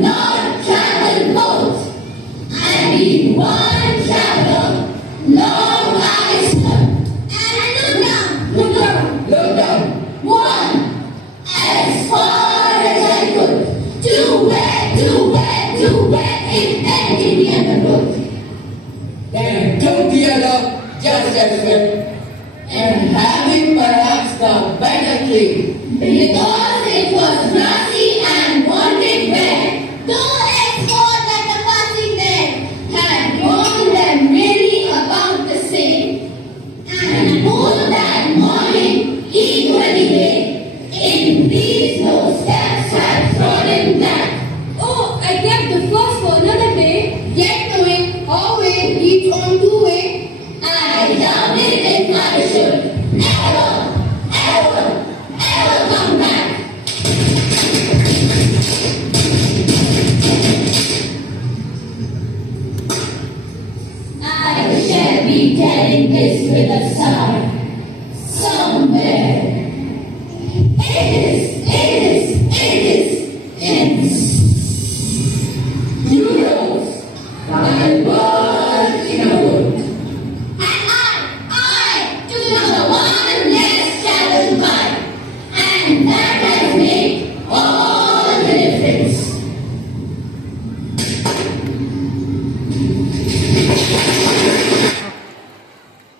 Not travel boat. I need one travel, long eyes and look down. One, as far as I could. To where it ended in the road. Then took the other just as well, and having perhaps the better tree, Because it was grassy and wanted where. Though export that the passing there had warned them really about the same. And both that morning, equally late, in these no steps had trodden black. Oh, I kept the first for another day, yet knowing how way leads on to way. I doubted if I should ever come back. I shall be telling this with a sigh. Somewhere it is